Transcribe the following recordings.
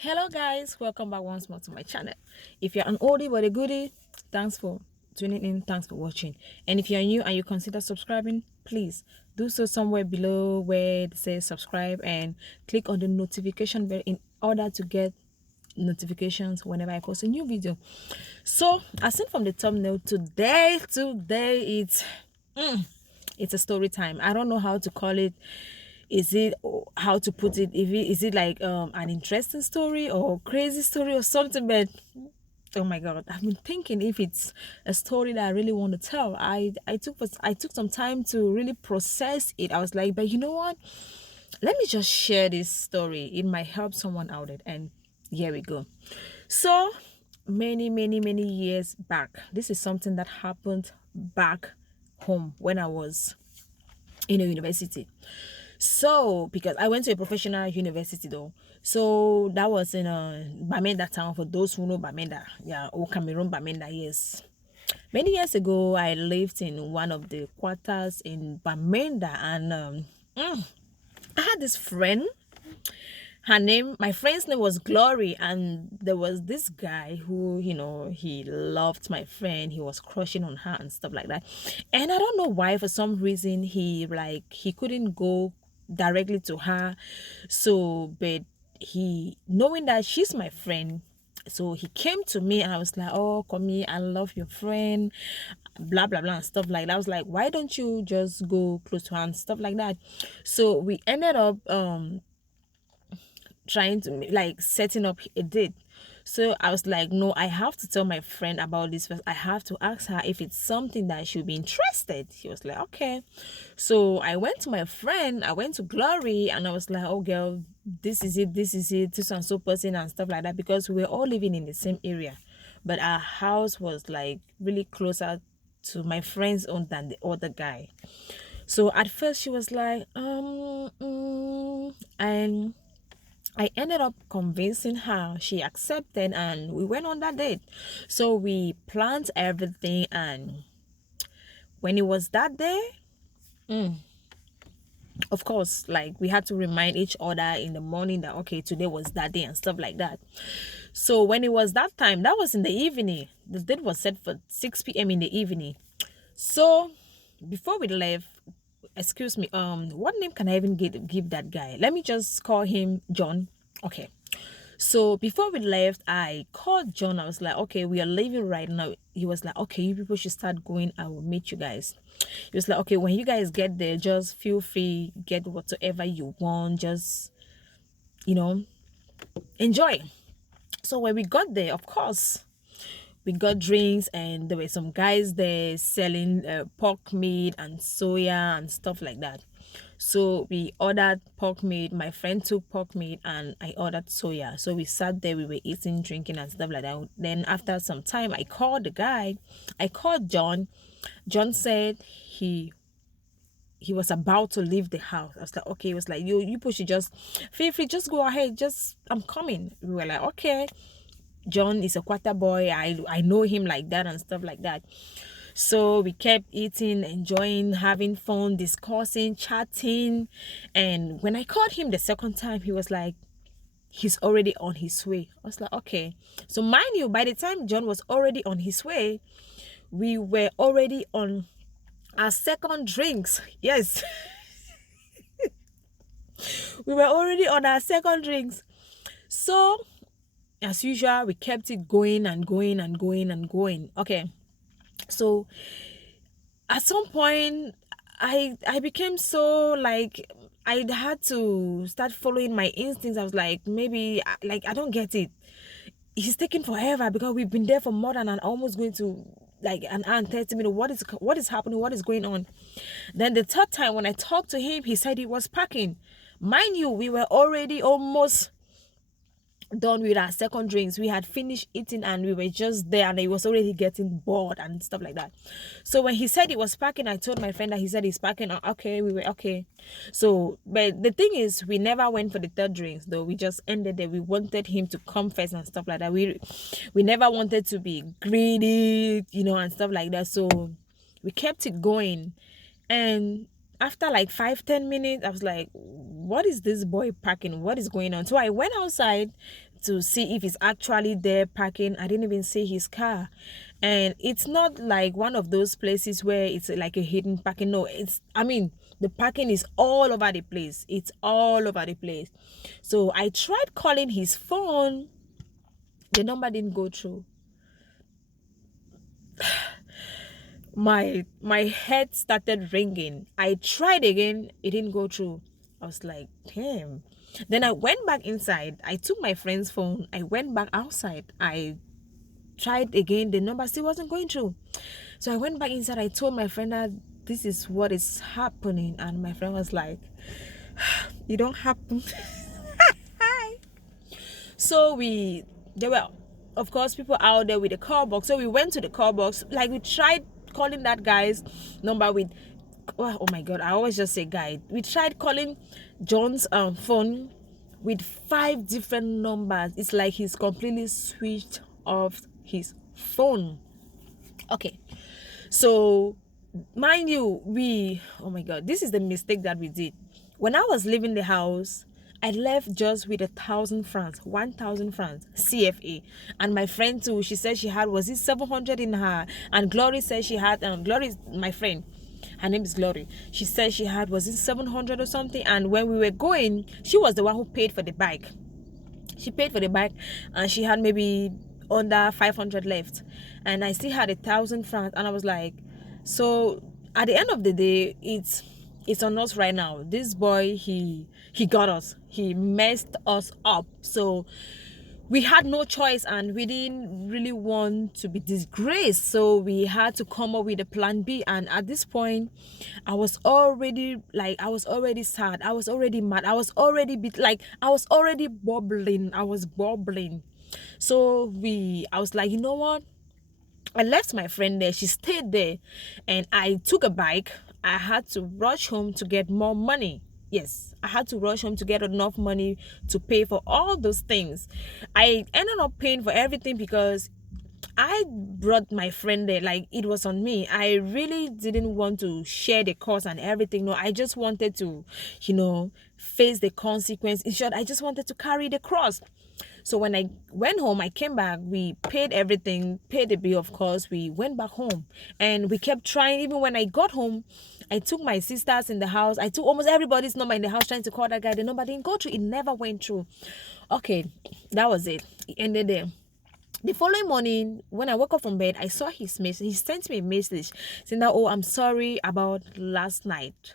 Hello guys, welcome back once more to my channel. If you're an oldie but a goodie, thanks for tuning in, thanks for watching. And if you're new and you consider subscribing, please do so somewhere below where it says subscribe and click on the notification bell in order to get notifications whenever I post a new video. So as seen from the thumbnail, today it's a story time. I don't know how to call it. Is it, how to put it, if it is it like an interesting story or crazy story or something, but oh my god, I've been thinking if it's a story that I really want to tell. I took some time to really process it. I was like, but you know what, let me just share this story, it might help someone out there. And here we go. So many years back, this is something that happened back home when I was in a university. So because I went to a professional university though, so that was in Bamenda town. For those who know Bamenda, yeah, or Cameroon, Bamenda, yes. Many years ago I lived in one of the quarters in Bamenda, and I had this friend. My friend's name was Glory, and there was this guy who, he loved my friend. He was crushing on her and stuff like that. And I don't know why, for some reason, he couldn't go directly to her. So, but he, knowing that she's my friend, so he came to me and I was like, oh, Komi, I love your friend, blah blah blah and stuff like that. I was like, why don't you just go close to her and stuff like that. So we ended up trying to like setting up a date. So I was like, no, I have to tell my friend about this first. I have to ask her if it's something that she'll be interested. She was like, okay. So I went to my friend, I went to Glory, and I was like, oh girl, this and so person and stuff like that, because we were all living in the same area, but our house was like really closer to my friend's own than the other guy. So at first she was like, and I ended up convincing her. She accepted and we went on that date. So we planned everything, and when it was that day, of course, like we had to remind each other in the morning that okay, today was that day and stuff like that. So when it was that time, that was in the evening. The date was set for 6 p.m. in the evening. So before we left, excuse me, what name can I even give that guy? Let me just call him John. Okay. So before we left, I called John. I was like, okay, we are leaving right now. He was like, okay, you people should start going. I will meet you guys. He was like, okay, when you guys get there, just feel free, get whatever you want. Just, you know, enjoy. So when we got there, of course, we got drinks, and there were some guys there selling pork meat and soya and stuff like that. So we ordered pork meat. My friend took pork meat and I ordered soya. So we sat there, we were eating, drinking and stuff like that. Then after some time, I called the guy. I called John. John said he was about to leave the house. I was like, okay. He was like, you push it, just feel free, just go ahead, just I'm coming. We were like, okay. John is a quarter boy. I know him like that and stuff like that. So we kept eating, enjoying, having fun, discussing, chatting. And when I called him the second time, he was like, he's already on his way. I was like, okay. So mind you, by the time John was already on his way, we were already on our second drinks. Yes. We were already on our second drinks. So as usual, we kept it going and going and going and going. Okay. So at some point, I became so like, I had to start following my instincts. I was like, maybe like I don't get it. He's taking forever because we've been there for more than an almost going to like an hour and 30 minutes. What is happening? What is going on? Then the third time when I talked to him, he said he was packing. Mind you, we were already almost done with our second drinks. We had finished eating and we were just there, and he was already getting bored and stuff like that. So when he said he was packing, I told my friend that he said he's packing. Okay, we were okay. So but the thing is, we never went for the third drinks though. We just ended there. We wanted him to come first and stuff like that. We never wanted to be greedy, and stuff like that. So we kept it going. And after like 5-10 minutes, I was like, what is this boy packing? What is going on? So I went outside to see if he's actually there parking. I didn't even see his car. And it's not like one of those places where it's like a hidden parking. No, it's, I mean, the parking is all over the place. It's all over the place. So I tried calling his phone. The number didn't go through. My head started ringing. I tried again, it didn't go through. I was like, damn. Then I went back inside. I took my friend's phone. I went back outside. I tried again, the number still wasn't going through. So I went back inside. I told my friend that this is what is happening, and my friend was like, it don't happen. So there were, of course, people out there with the call box. So we went to the call box. Like, we tried calling that guy's number with, oh my God, I always just say guy. We tried calling John's phone with 5 different numbers. It's like he's completely switched off his phone. Okay. So, mind you, oh my God, this is the mistake that we did. When I was leaving the house, I left just with 1,000 francs, 1,000 francs CFA. And my friend too, she said she had, was it 700 in her? And Glory said she had, Glory is my friend. Her name is Glory. She said she had, was it 700 or something? And when we were going, she was the one who paid for the bike. She paid for the bike, and she had maybe under 500 left. And I still had 1,000 francs. And I was like, so at the end of the day, it's on us right now. This boy, he got us. He messed us up. So we had no choice, and we didn't really want to be disgraced. So we had to come up with a plan B. And at this point, I was already sad. I was already mad. I was already bubbling. I was bubbling. So I was like, you know what? I left my friend there. She stayed there, and I took a bike. I had to rush home to get more money. Yes, I had to rush home to get enough money to pay for all those things. I ended up paying for everything because I brought my friend there. Like, it was on me. I really didn't want to share the cost and everything. No, I just wanted to, face the consequence. In short, I just wanted to carry the cross. So when I went home, I came back, we paid everything, paid the bill, of course. We went back home, and we kept trying. Even when I got home, I took my sisters in the house. I took almost everybody's number in the house trying to call that guy. The number didn't go through. It never went through. Okay, that was it. It ended there. The following morning, when I woke up from bed, I saw his message. He sent me a message saying that, oh, I'm sorry about last night.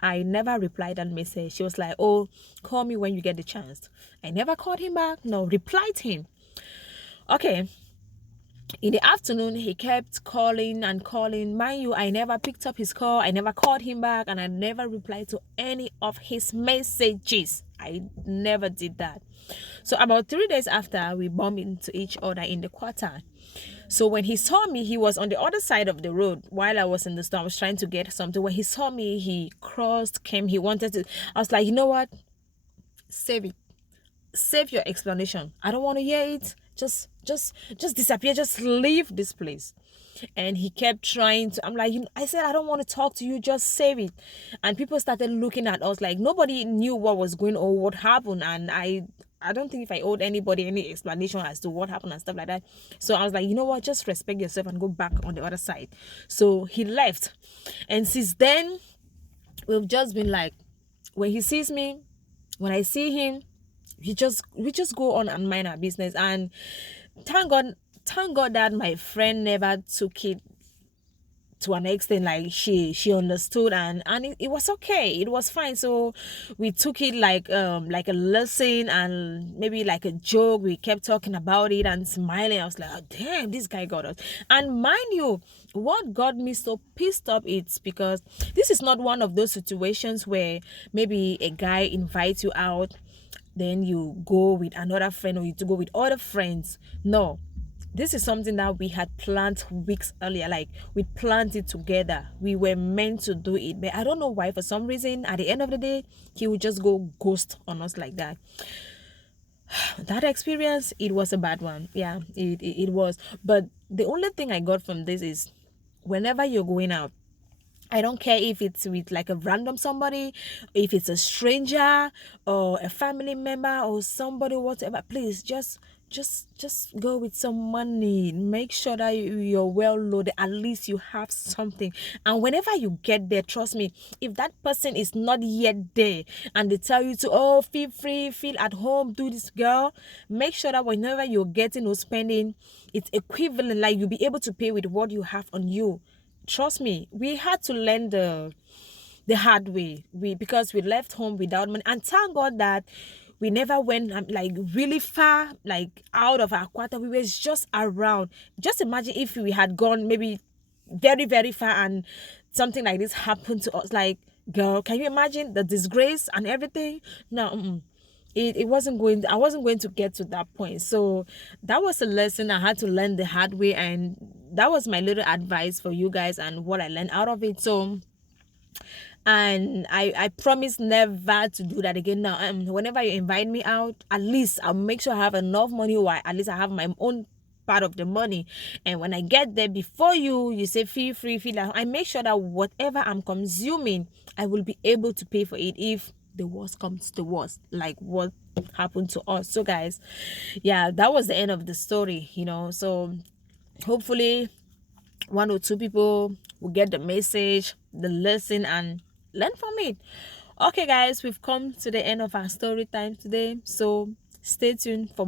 I never replied that message. She was like, oh, call me when you get the chance. I never called him back. No, replied him. Okay. In the afternoon, he kept calling and calling. Mind you, I never picked up his call. I never called him back, and I never replied to any of his messages. I never did that. So about 3 days after, we bumped into each other in the quarter. So when he saw me, he was on the other side of the road while I was in the store. I was trying to get something. When he saw me, he came. He wanted to. I was like, you know what? Save it. Save your explanation. I don't want to hear it. Just disappear. Just leave this place. And he kept trying to. I'm like, I said, I don't want to talk to you. Just save it. And people started looking at us like nobody knew what was going on, or what happened. And I don't think if I owed anybody any explanation as to what happened and stuff like that. So I was like, you know what? Just respect yourself and go back on the other side. So he left. And since then, we've just been like, when he sees me, when I see him, we just go on and mind our business. And thank God that my friend never took it to an extent. Like, she understood, and it was okay, it was fine. So we took it like a lesson, and maybe like a joke. We kept talking about it and smiling. I was like, oh, damn, this guy got us. And mind you, what got me so pissed off, it's because this is not one of those situations where maybe a guy invites you out, then you go with another friend, or you to go with other friends. No, this is something that we had planned weeks earlier. Like, we planned it together. We were meant to do it. But I don't know why, for some reason, at the end of the day, he would just go ghost on us like that. That experience, it was a bad one. Yeah, it was. But the only thing I got from this is, whenever you're going out, I don't care if it's with like a random somebody, if it's a stranger or a family member or somebody, whatever. Please just go with some money. Make sure that you're well loaded. At least you have something. And whenever you get there, trust me, if that person is not yet there and they tell you to, oh, feel free, feel at home, do this, girl, make sure that whenever you're getting or spending, it's equivalent, like you'll be able to pay with what you have on you. Trust me, we had to learn the hard way, because we left home without money. And thank God that we never went like really far, like out of our quarter. We were just around. Just imagine if we had gone maybe very very far and something like this happened to us. Like, girl, can you imagine the disgrace and everything? No. It wasn't going, I wasn't going to get to that point. So that was a lesson I had to learn the hard way, and that was my little advice for you guys and what I learned out of it. So, and I promise never to do that again. Now, whenever you invite me out, at least I'll make sure I have enough money, or at least I have my own part of the money. And when I get there, before you say feel free, feel like, I make sure that whatever I'm consuming, I will be able to pay for it if the worst comes to worst, like what happened to us. So guys, yeah, that was the end of the story, so hopefully one or two people will get the message, the lesson, and learn from it. Okay guys, we've come to the end of our story time today, so stay tuned for